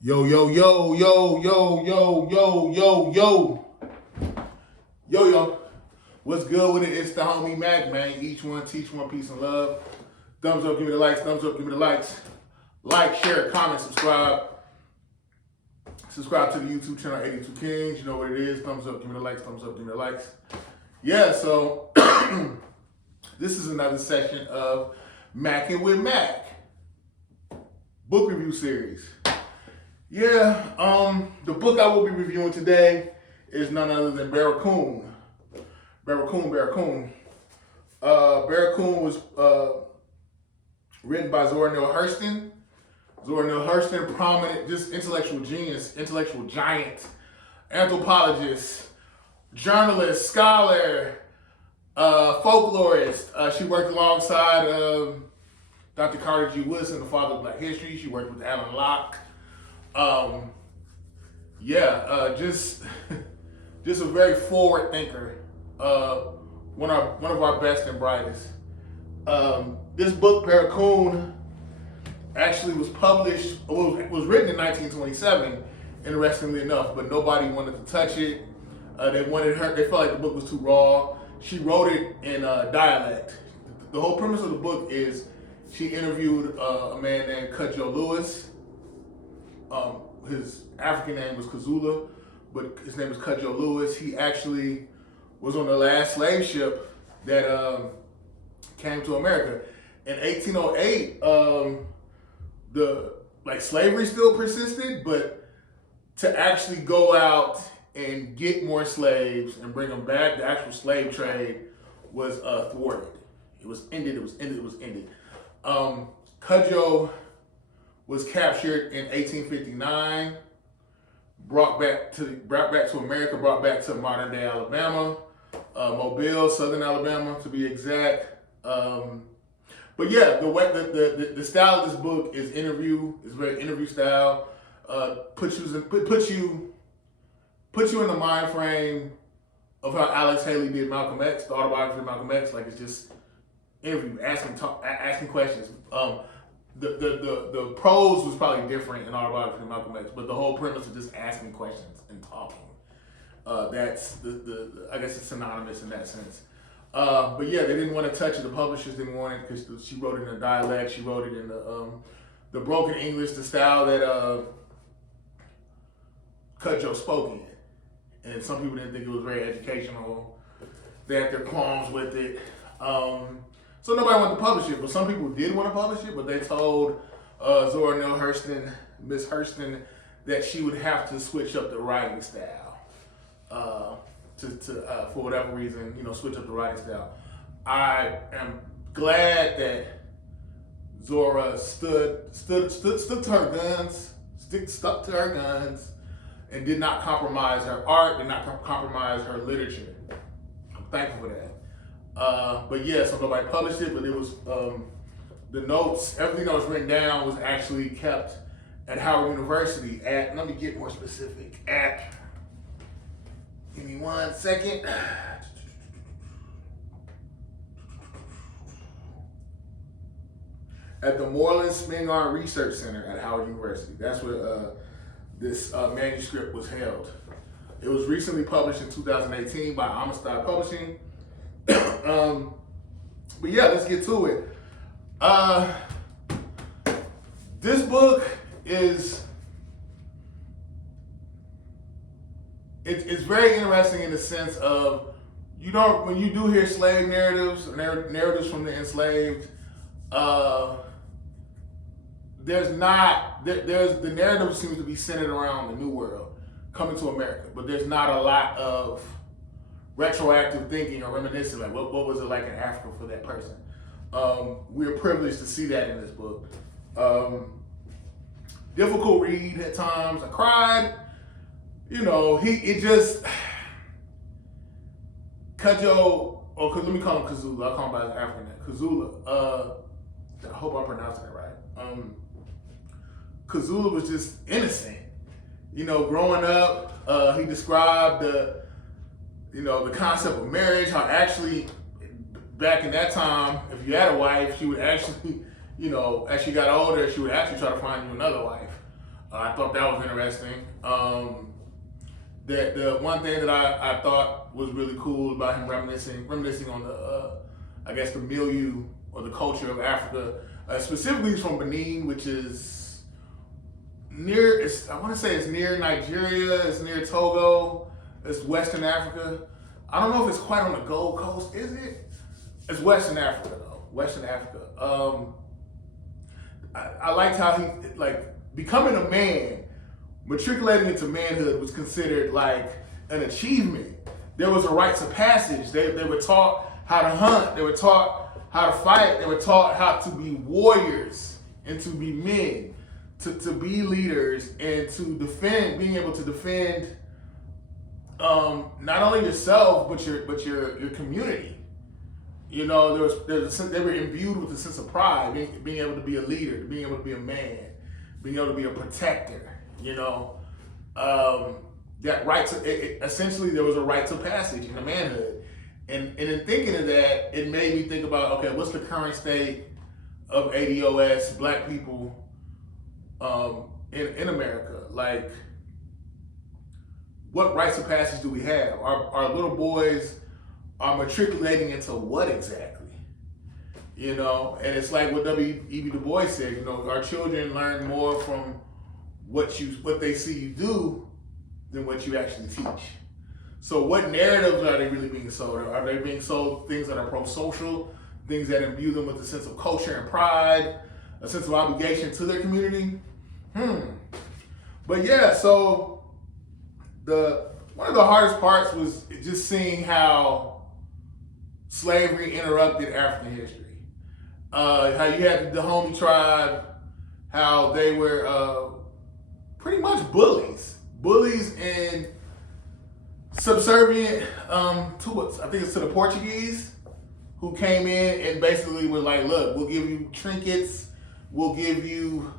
Yo, yo, yo, yo, yo, yo, yo, yo, yo, yo. What's good with it? It's the homie Mac, man. Each one, teach one, peace and love. Thumbs up, give me the likes. Thumbs up, give me the likes. Like, share, comment, subscribe. Subscribe to the YouTube channel 82 Kings. You know what it is. Thumbs up, give me the likes. Thumbs up, give me the likes. Yeah, so this is another session of Mackin' with Mac book review series. Yeah, the book I will be reviewing today is none other than Barracoon. Barracoon. Barracoon was written by Zora Neale Hurston. Zora Neale Hurston, prominent, just intellectual genius, intellectual giant, anthropologist, journalist, scholar, folklorist. She worked alongside Dr. Carter G. Woodson, the father of Black history. She worked with Alan Locke. Just just a very forward thinker. One of our best and brightest. This book, Barracoon, actually was published. Was written in 1927. Interestingly enough, but nobody wanted to touch it. They felt like the book was too raw. She wrote it in dialect. The whole premise of the book is she interviewed a man named Cudjoe Lewis. His African name was Kazula, but his name was Cudjoe Lewis. He actually was on the last slave ship that came to America. In 1808, slavery still persisted, but to actually go out and get more slaves and bring them back, the actual slave trade was thwarted. It was ended. Cudjoe was captured in 1859, brought back to America, brought back to modern day Alabama, Mobile, Southern Alabama to be exact. But yeah, the style of this book is interview. It's very interview style. Puts you in the mind frame of how Alex Haley did Malcolm X, the autobiography of Malcolm X. Like, it's just interview, asking questions. The prose was probably different in autobiography of Malcolm X, but the whole premise of just asking questions and talking. That's I guess it's synonymous in that sense. But yeah, they didn't want to touch it. The publishers didn't want it because she wrote it in a dialect. She wrote it in the broken English, the style that Cudjoe spoke in. And some people didn't think it was very educational. They had their qualms with it. So nobody wanted to publish it, but some people did want to publish it, but they told Zora Neale Hurston, Miss Hurston, that she would have to switch up the writing style for whatever reason, switch up the writing style. I am glad that Zora stuck to her guns, stuck to her guns, and did not compromise her art, did not compromise her literature. I'm thankful for that. But yeah, so nobody published it, but it was the notes, everything that was written down was actually kept at Howard University let me get more specific, give me 1 second. At the Moreland Spingarn Research Center at Howard University. That's where this manuscript was held. It was recently published in 2018 by Amistad Publishing. But yeah, let's get to it. This book is it's very interesting in the sense of when you do hear slave narratives from the enslaved, there's the narrative seems to be centered around the New World coming to America, but there's not a lot of retroactive thinking or reminiscing, like what was it like in Africa for that person. We're privileged to see that in this book. Difficult read at times. I cried. Cudjoe, let me call him Kazula. I'll call him by his African name. Kazula. I hope I'm pronouncing it right. Kazula was just innocent. Growing up, he described the concept of marriage, how actually back in that time, if you had a wife, she would actually, as she got older, she would actually try to find you another wife. I thought that was interesting. The one thing that I thought was really cool about him reminiscing on the I guess the milieu or the culture of Africa, specifically he's from Benin, which is near. I want to say it's near Nigeria. It's near Togo. It's Western Africa. I don't know if it's quite on the Gold Coast. Is it? It's Western Africa though. Western Africa. I liked how he becoming a man, matriculating into manhood was considered like an achievement. There was a rites of passage. They were taught how to hunt. They were taught how to fight. They were taught how to be warriors and to be men, to be leaders and to defend, being able to defend not only yourself but your community. You know, they were imbued with a sense of pride, being able to be a leader, being able to be a man, being able to be a protector. You know, that right to essentially there was a rite of passage in the manhood, and in thinking of that, it made me think about, okay, what's the current state of ADOS Black people in America? Like, what rites of passage do we have? Our little boys are matriculating into what exactly? You know, and it's like what W.E.B. Du Bois said, you know, our children learn more from what they see you do than what you actually teach. So what narratives are they really being sold? Are they being sold things that are pro-social, things that imbue them with a sense of culture and pride, a sense of obligation to their community? But yeah, so one of the hardest parts was just seeing how slavery interrupted African history. How you had the Dahomey tribe, how they were pretty much bullies and subservient to us. I think it's to the Portuguese, who came in and basically were like, look, we'll give you trinkets, we'll give you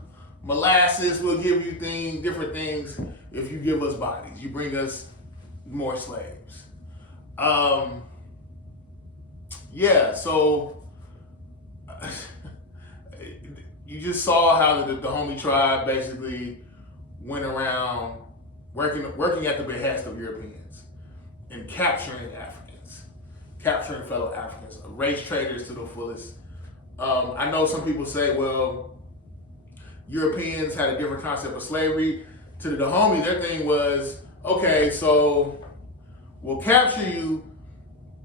molasses, we'll give you different things if you give us bodies, you bring us more slaves. Yeah, so you just saw how the Dahomey tribe basically went around working at the behest of Europeans and capturing Africans, capturing fellow Africans, race traders to the fullest. I know some people say, well, Europeans had a different concept of slavery. To the Dahomey, their thing was, okay, so we'll capture you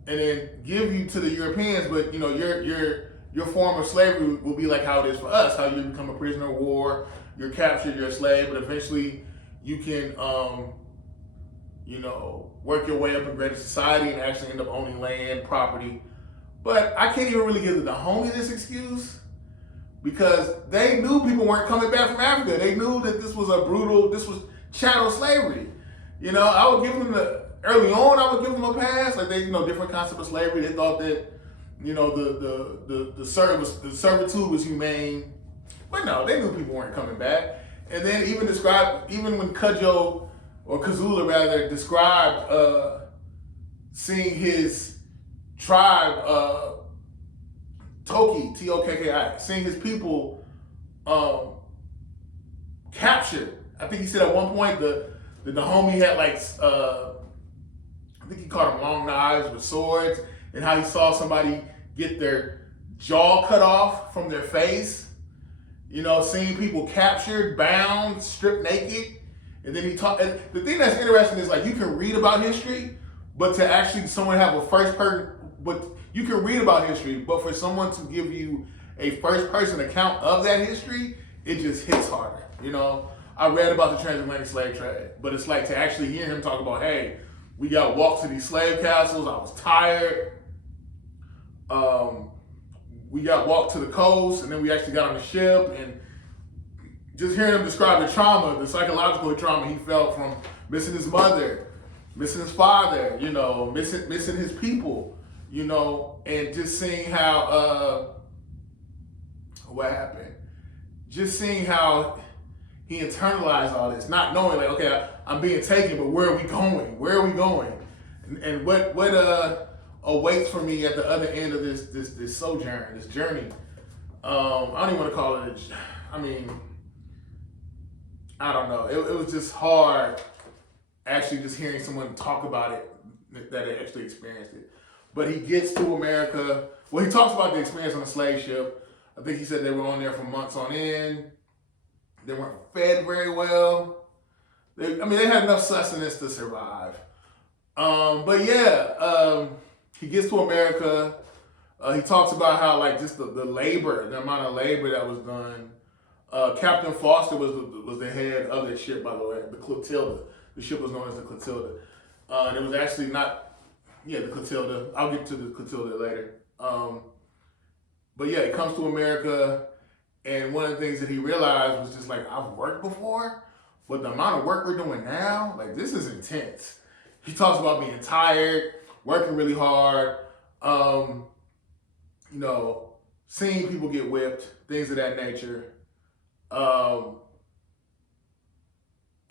and then give you to the Europeans, but you know, your form of slavery will be like how it is for us, how you become a prisoner of war, you're captured, you're a slave, but eventually you can, you know, work your way up in greater society and actually end up owning land, property. But I can't even really give the Dahomey this excuse, because they knew people weren't coming back from Africa. They knew that this was chattel slavery. You know, I would give them early on, I would give them a pass. Like, they, you know, different concept of slavery. They thought that, you know, the servitude was humane. But no, they knew people weren't coming back. And then even when Kazula described seeing his tribe, Toki, T-O-K-K-I, seeing his people captured. I think he said at one point the Dahomey had I think he called them long knives with swords, and how he saw somebody get their jaw cut off from their face. You know, seeing people captured, bound, stripped naked. And then he taught, and the thing that's interesting is, like, you can read about history, but to actually someone have a first person, but you can read about history, but for someone to give you a first person account of that history, it just hits harder. You know, I read about the transatlantic slave trade, but it's like to actually hear him talk about, hey, we got walked to these slave castles, I was tired. We got walked to the coast, and then we actually got on the ship, and just hearing him describe the trauma, the psychological trauma he felt from missing his mother, missing his father, you know, missing his people, you know, and just seeing how, what happened, just seeing how he internalized all this, not knowing, like, okay, I'm being taken, but where are we going? Where are we going? And what awaits for me at the other end of this sojourn, this journey? I don't even want to call it I don't know. It was just hard actually just hearing someone talk about it that they actually experienced it. But he gets to America. Well, he talks about the experience on the slave ship. I think he said they were on there for months on end. They weren't fed very well. They had enough sustenance to survive. But yeah, he gets to America. He talks about how like just the labor, the amount of labor that was done. Captain Foster was the head of that ship, by the way, the Clotilda. The ship was known as the Clotilda. And it was actually not, the Clotilda. I'll get to the Clotilda later. But yeah, he comes to America, and one of the things that he realized was just like, I've worked before, but the amount of work we're doing now, like this is intense. He talks about being tired, working really hard, seeing people get whipped, things of that nature. And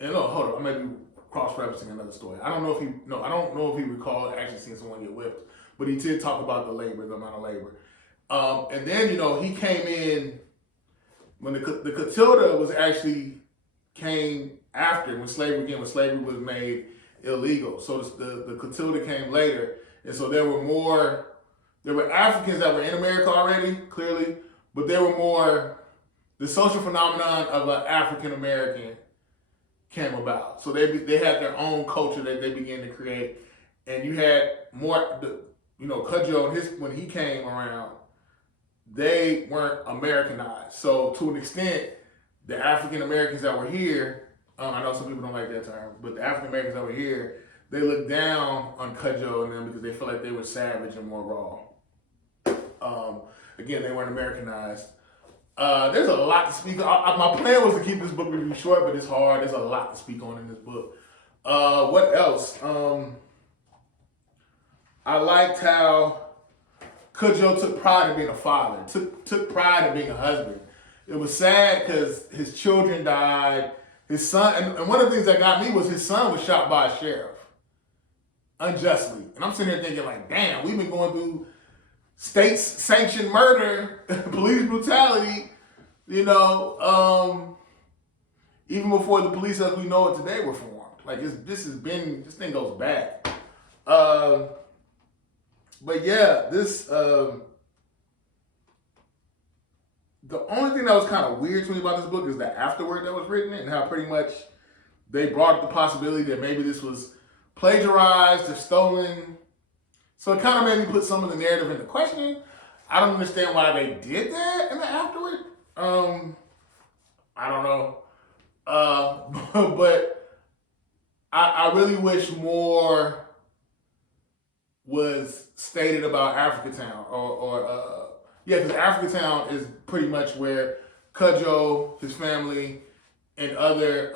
hold on, I may be cross-referencing another story. I don't know if he recalled actually seeing someone get whipped, but he did talk about the amount of labor. And then, he came in when the Clotilda was actually came after when slavery was made illegal. So the Clotilda came later, and so there were Africans that were in America already, clearly, but there were more. The social phenomenon of an African American came about. So they had their own culture that they began to create, and you had more. Cudjoe when he came around, they weren't Americanized. So to an extent, the African Americans that were here, I know some people don't like that term, but the African Americans that were here, they looked down on Kudjoe and them because they felt like they were savage and more raw. Again, they weren't Americanized. There's a lot to speak on. My plan was to keep this book review short, but it's hard. There's a lot to speak on in this book. What else? I liked how Kudjoe took pride in being a father, took pride in being a husband. It was sad because his children died. His son, and one of the things that got me was his son was shot by a sheriff unjustly. And I'm sitting here thinking like, damn, we've been going through state-sanctioned murder, police brutality, even before the police as we know it today were formed. Like this thing goes back. But yeah, the only thing that was kind of weird to me about this book is the afterword that was written and how pretty much they brought up the possibility that maybe this was plagiarized or stolen. So it kind of made me put some of the narrative into question. I don't understand why they did that in the afterward. I don't know. But I really wish more was stated about Africatown because Africatown is pretty much where Kudjoe, his family, and other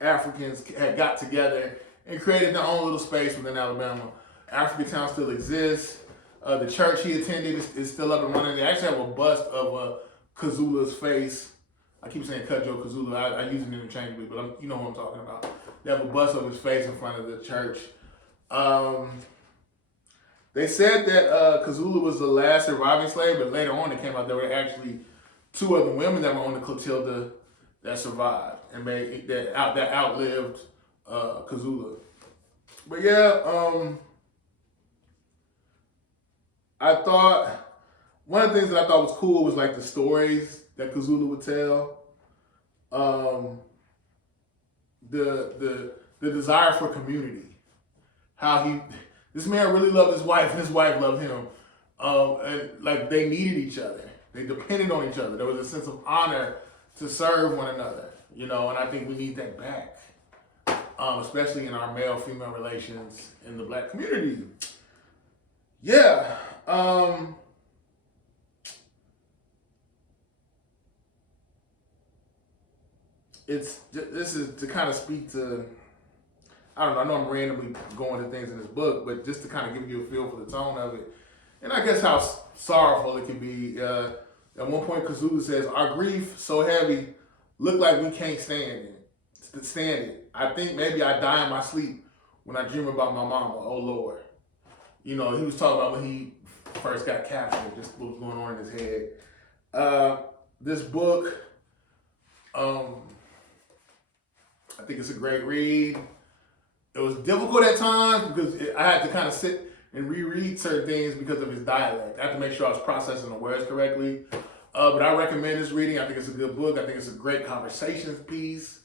Africans had got together and created their own little space within Alabama. Africatown still exists. The church he attended is still up and running. They actually have a bust of Kazula's face. I keep saying Kudjoe Kazula. I use it interchangeably, but you know what I'm talking about. They have a bust of his face in front of the church. They said that Kazula was the last surviving slave, but later on it came out there were actually two other women that were on the Clotilda that survived and that outlived Kazula. But yeah, I thought one of the things that I thought was cool was like the stories that Kazula would tell. The desire for community. How this man really loved his wife and his wife loved him. And like they needed each other. They depended on each other. There was a sense of honor to serve one another, and I think we need that back. Especially in our male-female relations in the Black community. Yeah. This is to kind of speak to, I don't know, I know I'm randomly going to things in this book, but just to kind of give you a feel for the tone of it. And I guess how sorrowful it can be. At one point, Kazula says, our grief so heavy, look like we can't stand it. I think maybe I die in my sleep when I dream about my mama, oh Lord. He was talking about when he first got captured, just what was going on in his head. This book, think it's a great read. It was difficult at times because I had to kind of sit and reread certain things because of his dialect. I have to make sure I was processing the words correctly. But I recommend this reading. I think it's a good book. I think it's a great conversations piece.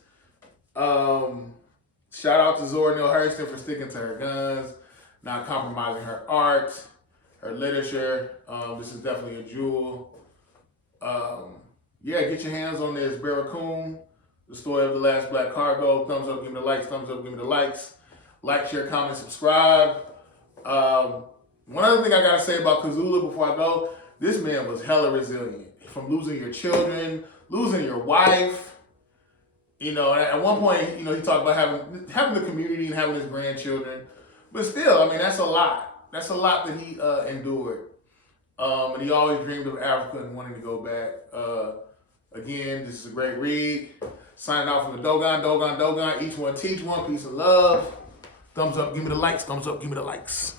Shout out to Zora Neale Hurston for sticking to her guns, not compromising her art, her literature. This is definitely a jewel. Yeah, get your hands on this. Barracoon, The Story of the Last Black Cargo. Thumbs up, give me the likes. Thumbs up, give me the likes. Like, share, comment, subscribe. One other thing I gotta say about Kazula before I go, this man was hella resilient. From losing your children, losing your wife. You know, at one point, you know, he talked about having the community and having his grandchildren. But still, I mean, that's a lot. That's a lot that he endured. And he always dreamed of Africa and wanting to go back. Again, this is a great read. Signing off from the Dogon. Each one teach one. Peace and love. Thumbs up, give me the likes. Thumbs up, give me the likes.